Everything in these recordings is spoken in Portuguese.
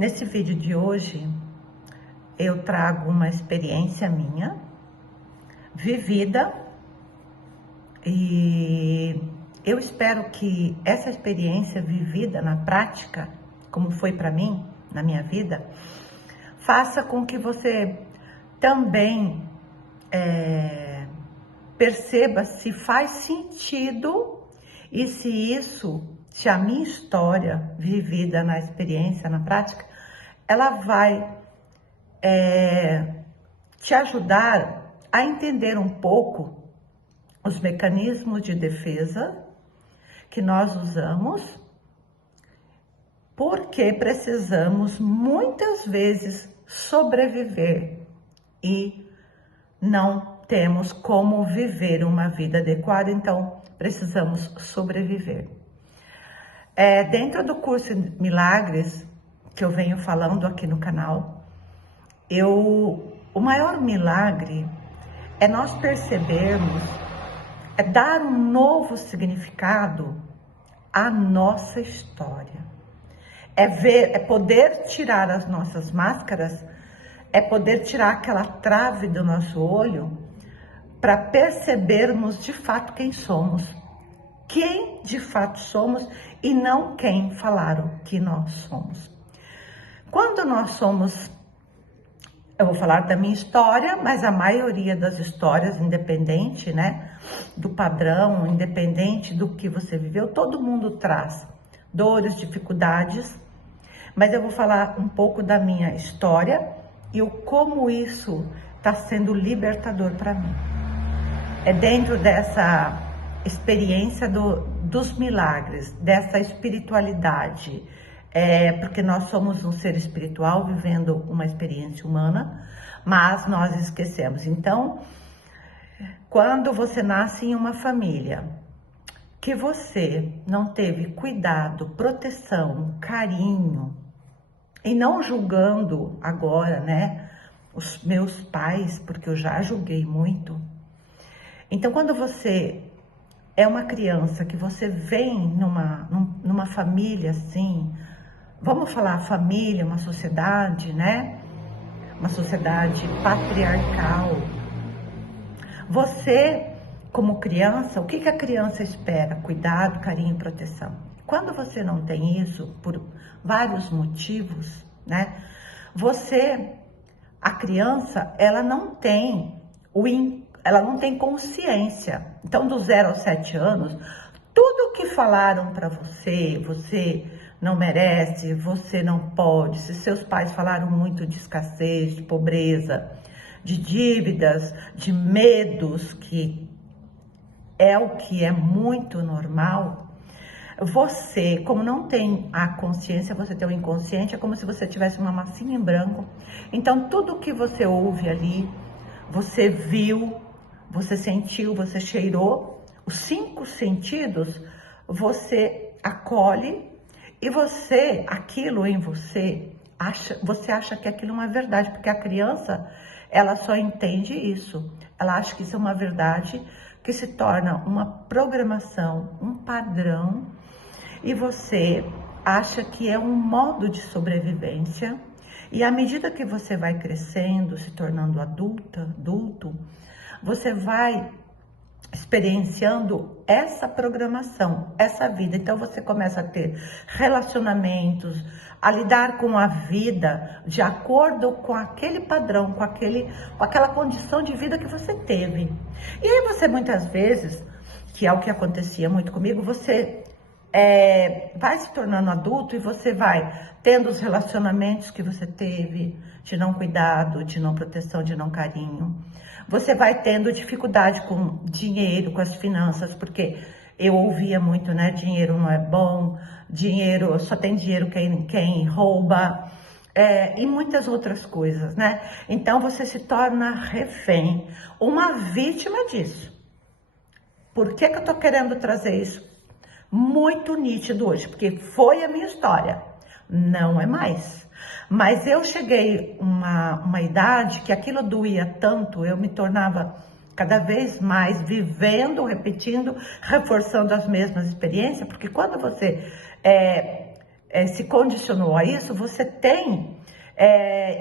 Nesse vídeo de hoje, eu trago uma experiência minha, vivida, e eu espero que essa experiência vivida na prática, como foi para mim, na minha vida, faça com que você também perceba se faz sentido e se a minha história vivida na experiência, na prática, ela vai te ajudar a entender um pouco os mecanismos de defesa que nós usamos, porque precisamos muitas vezes sobreviver e não temos como viver uma vida adequada, então precisamos sobreviver. Dentro do curso Milagres, que eu venho falando aqui no canal, o maior milagre é nós percebermos, dar um novo significado à nossa história. É poder tirar as nossas máscaras, é poder tirar aquela trave do nosso olho para percebermos de fato quem somos. Quem de fato somos e não quem falaram que nós somos. Quando nós somos, eu vou falar da minha história, mas a maioria das histórias, independente, né, do padrão, independente do que você viveu, todo mundo traz dores, dificuldades, mas eu vou falar um pouco da minha história e o como isso está sendo libertador para mim. É dentro dessa experiência dos milagres, dessa espiritualidade, porque nós somos um ser espiritual vivendo uma experiência humana, mas nós esquecemos. Então, quando você nasce em uma família que você não teve cuidado, proteção, carinho, e não julgando agora, né, os meus pais, porque eu já julguei muito. Então, quando você é uma criança que você vem numa família assim, vamos falar família, uma sociedade, né? Uma sociedade patriarcal. Você, como criança, o que a criança espera? Cuidado, carinho e proteção. Quando você não tem isso, por vários motivos, né? A criança, ela não tem consciência. Então, do 0 aos 7 anos, tudo que falaram para você não merece, você não pode. Se seus pais falaram muito de escassez, de pobreza, de dívidas, de medos, que é o que é muito normal, você, como não tem a consciência, você tem o inconsciente, é como se você tivesse uma massinha em branco. Então, tudo que você ouve ali, você viu, você sentiu, você cheirou, os 5 sentidos, você acolhe e aquilo em você acha que aquilo é uma verdade, porque a criança, ela só entende isso. Ela acha que isso é uma verdade que se torna uma programação, um padrão, e você acha que é um modo de sobrevivência. E à medida que você vai crescendo, se tornando adulto, você vai experienciando essa programação, essa vida. Então você começa a ter relacionamentos, a lidar com a vida de acordo com aquele padrão, com aquela condição de vida que você teve. E aí você muitas vezes, que é o que acontecia muito comigo, você vai se tornando adulto e você vai tendo os relacionamentos que você teve de não cuidado, de não proteção, de não carinho. Você vai tendo dificuldade com dinheiro, com as finanças, porque eu ouvia muito, né? Dinheiro não é bom, dinheiro, só tem dinheiro quem rouba, e muitas outras coisas, né? Então você se torna refém, uma vítima disso. Por que eu tô querendo trazer isso muito nítido hoje? Porque foi a minha história, não é mais. Mas eu cheguei uma idade que aquilo doía tanto, eu me tornava cada vez mais vivendo, repetindo, reforçando as mesmas experiências, porque quando você se condicionou a isso, você tem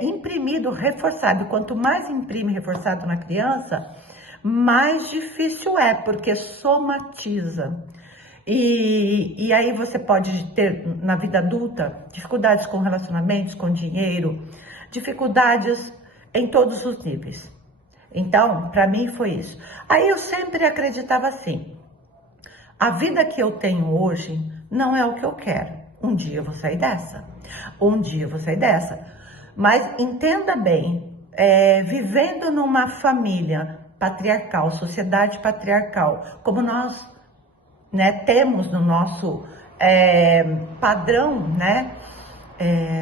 imprimido, reforçado. Quanto mais imprime reforçado na criança, mais difícil é, porque somatiza. E aí você pode ter, na vida adulta, dificuldades com relacionamentos, com dinheiro, dificuldades em todos os níveis. Então, para mim foi isso. Aí eu sempre acreditava assim, a vida que eu tenho hoje não é o que eu quero. Um dia eu vou sair dessa. Um dia eu vou sair dessa. Mas entenda bem, vivendo numa família patriarcal, sociedade patriarcal, como nós, né, temos no nosso padrão, né,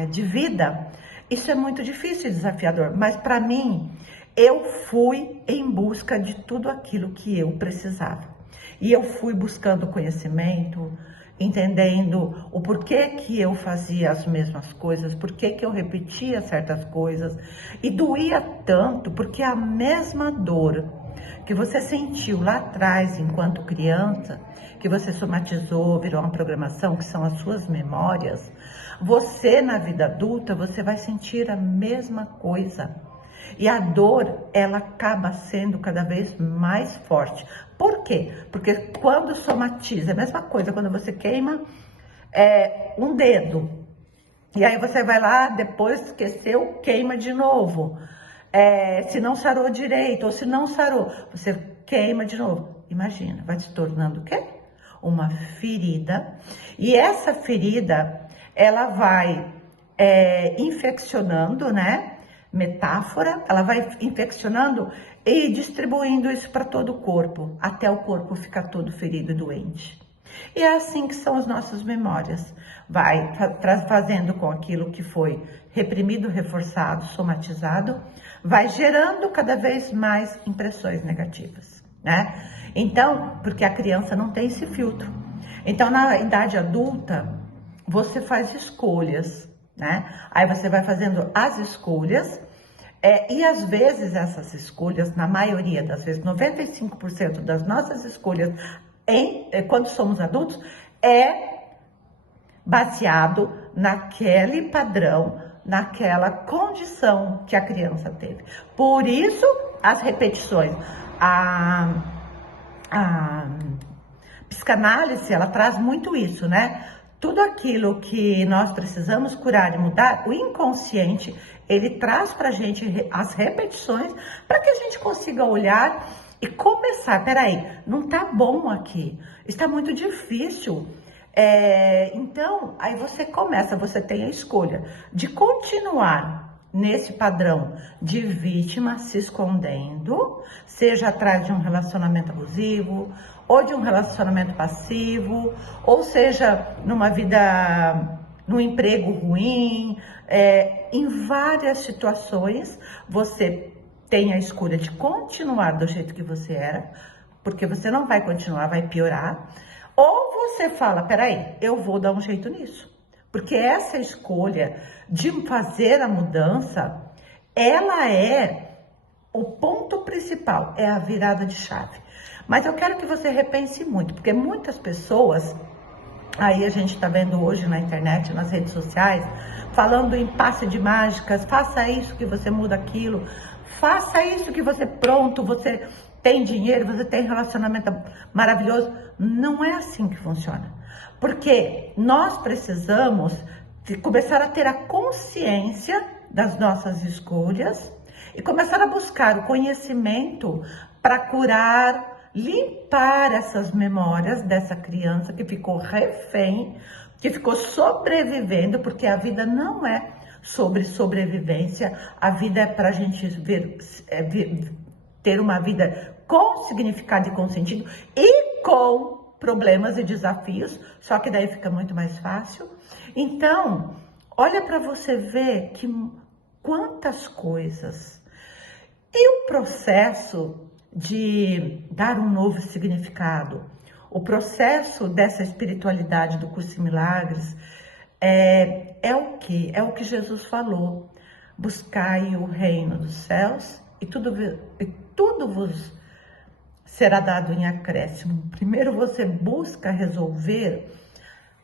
de vida, isso é muito difícil e desafiador. Mas para mim, eu fui em busca de tudo aquilo que eu precisava. E eu fui buscando conhecimento, entendendo o porquê que eu fazia as mesmas coisas, porquê que eu repetia certas coisas. E doía tanto, porque a mesma dor que você sentiu lá atrás, enquanto criança, que você somatizou, virou uma programação, que são as suas memórias, você na vida adulta, você vai sentir a mesma coisa. E a dor, ela acaba sendo cada vez mais forte. Por quê? Porque quando somatiza, é a mesma coisa, quando você queima um dedo, e aí você vai lá, depois esqueceu, queima de novo. Se não sarou direito, ou se não sarou, você queima de novo. Imagina, vai se tornando o quê? Uma ferida. E essa ferida, ela vai infeccionando, né? Metáfora, ela vai infeccionando e distribuindo isso para todo o corpo, até o corpo ficar todo ferido e doente. E é assim que são as nossas memórias. Vai fazendo com aquilo que foi reprimido, reforçado, somatizado, vai gerando cada vez mais impressões negativas, né? Então, porque a criança não tem esse filtro. Então, na idade adulta, você faz escolhas, né? Aí você vai fazendo as escolhas, e às vezes essas escolhas, na maioria das vezes, 95% das nossas escolhas quando somos adultos, é baseado naquele padrão, naquela condição que a criança teve. Por isso, as repetições. A psicanálise, ela traz muito isso, né? Tudo aquilo que nós precisamos curar e mudar, o inconsciente, ele traz pra gente as repetições para que a gente consiga olhar e começar. Peraí, não tá bom aqui, está muito difícil. Então, aí você começa, você tem a escolha de continuar nesse padrão de vítima se escondendo, seja atrás de um relacionamento abusivo, ou de um relacionamento passivo, ou seja, numa vida, num emprego ruim, em várias situações, você tem a escolha de continuar do jeito que você era, porque você não vai continuar, vai piorar, ou você fala, peraí, eu vou dar um jeito nisso. Porque essa escolha de fazer a mudança, ela é o ponto principal, é a virada de chave. Mas eu quero que você repense muito, porque muitas pessoas, aí a gente está vendo hoje na internet, nas redes sociais, falando em passe de mágicas, faça isso que você muda aquilo, faça isso que você pronto, você tem dinheiro, você tem relacionamento maravilhoso. Não é assim que funciona. Porque nós precisamos de começar a ter a consciência das nossas escolhas e começar a buscar o conhecimento para curar, limpar essas memórias dessa criança que ficou refém, que ficou sobrevivendo, porque a vida não é sobre sobrevivência, a vida é para a gente ter uma vida com significado e com sentido e com problemas e desafios, só que daí fica muito mais fácil. Então, olha para você ver que quantas coisas. E o processo de dar um novo significado, o processo dessa espiritualidade do curso em milagres, é o que? É o que Jesus falou. Buscai o reino dos céus e tudo vos será dado em acréscimo. Primeiro você busca resolver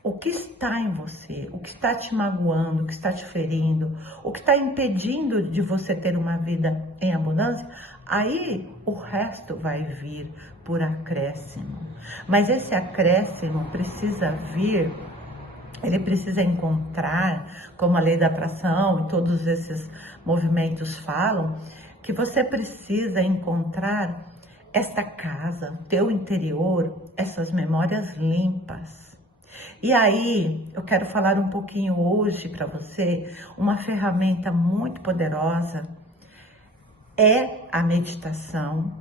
o que está em você, o que está te magoando, o que está te ferindo, o que está impedindo de você ter uma vida em abundância, aí o resto vai vir por acréscimo. Mas esse acréscimo precisa vir, ele precisa encontrar, como a lei da atração e todos esses movimentos falam, que você precisa encontrar esta casa, teu interior, essas memórias limpas. E aí, eu quero falar um pouquinho hoje para você, uma ferramenta muito poderosa é a meditação.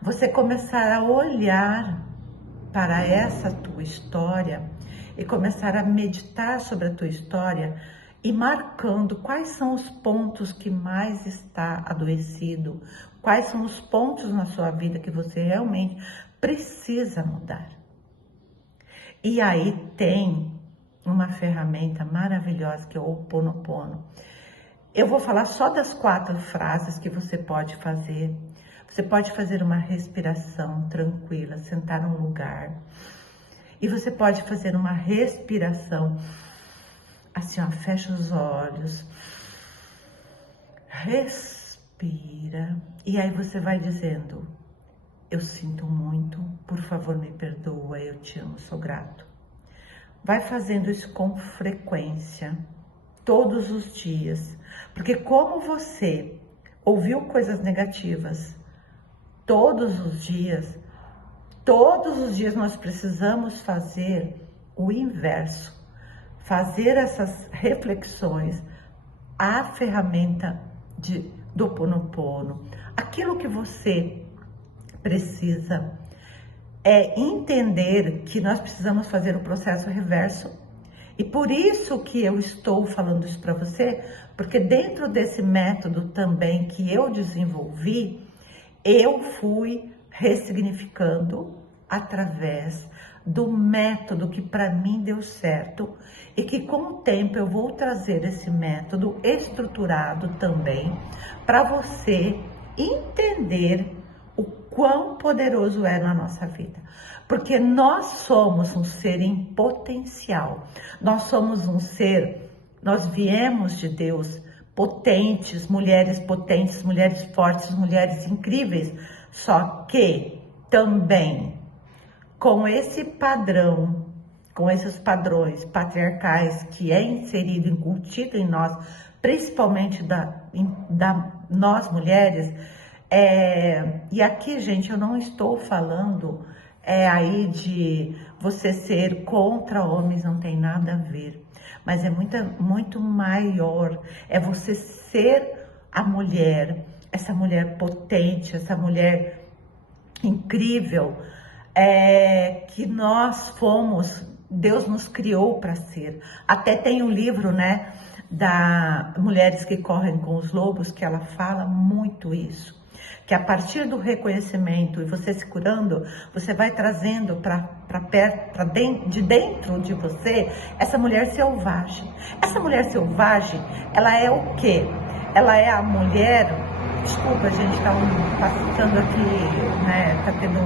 Você começar a olhar para essa tua história e começar a meditar sobre a tua história e marcando quais são os pontos que mais está adoecido, quais são os pontos na sua vida que você realmente precisa mudar. E aí tem uma ferramenta maravilhosa que é o Ho'oponopono. Eu vou falar só das 4 frases que você pode fazer. Você pode fazer uma respiração tranquila, sentar num lugar. E você pode fazer uma respiração assim, ó, fecha os olhos. Respira. E aí você vai dizendo: eu sinto muito, por favor me perdoa, eu te amo, sou grato. Vai fazendo isso com frequência, todos os dias, porque como você ouviu coisas negativas todos os dias nós precisamos fazer o inverso, fazer essas reflexões, a ferramenta do Ho'oponopono, aquilo que você precisa é entender que nós precisamos fazer o processo reverso. E por isso que eu estou falando isso para você, porque dentro desse método também que eu desenvolvi, eu fui ressignificando através do método que para mim deu certo e que com o tempo eu vou trazer esse método estruturado também para você entender o quão poderoso é na nossa vida. Porque nós somos um ser em potencial, nós somos um ser, nós viemos de Deus potentes, mulheres fortes, mulheres incríveis, só que também com esse padrão, com esses padrões patriarcais que é inserido, incutido em nós, principalmente nós mulheres. E aqui, gente, eu não estou falando aí de você ser contra homens, não tem nada a ver. Mas é muito maior, é você ser a mulher, essa mulher potente, essa mulher incrível, que nós fomos, Deus nos criou para ser. Até tem um livro, né, da Mulheres que Correm com os Lobos, que ela fala muito isso. Que a partir do reconhecimento e você se curando, você vai trazendo para perto, de dentro de você, essa mulher selvagem. Essa mulher selvagem, ela é o quê? Ela é a mulher, desculpa, a gente tá passando aqui, né, tá tendo,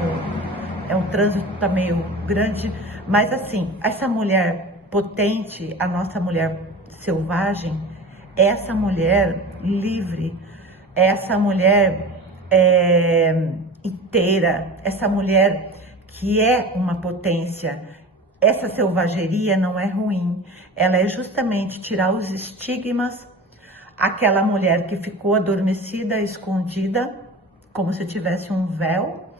um trânsito tá meio grande, mas assim, essa mulher potente, a nossa mulher selvagem, é essa mulher livre, é essa mulher inteira, essa mulher que é uma potência. Essa selvageria não é ruim, ela é justamente tirar os estigmas, aquela mulher que ficou adormecida, escondida, como se tivesse um véu,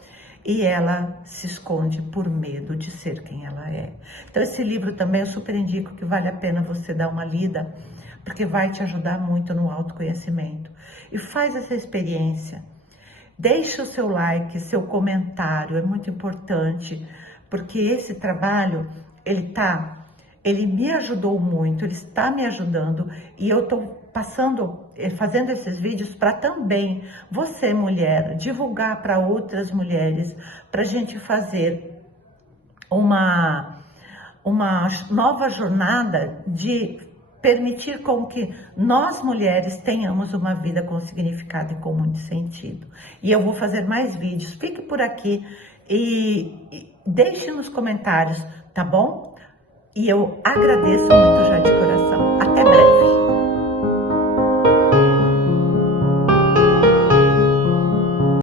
e ela se esconde por medo de ser quem ela é. Então esse livro também eu super indico, que vale a pena você dar uma lida, porque vai te ajudar muito no autoconhecimento. E faz essa experiência. Deixe o seu like, seu comentário, é muito importante, porque esse trabalho, ele me ajudou muito, ele está me ajudando, e eu estou fazendo esses vídeos para também você, mulher, divulgar para outras mulheres, para a gente fazer uma nova jornada de permitir com que nós mulheres tenhamos uma vida com significado e com muito sentido. E eu vou fazer mais vídeos, fique por aqui e deixe nos comentários, tá bom? E eu agradeço muito já de coração. Até breve.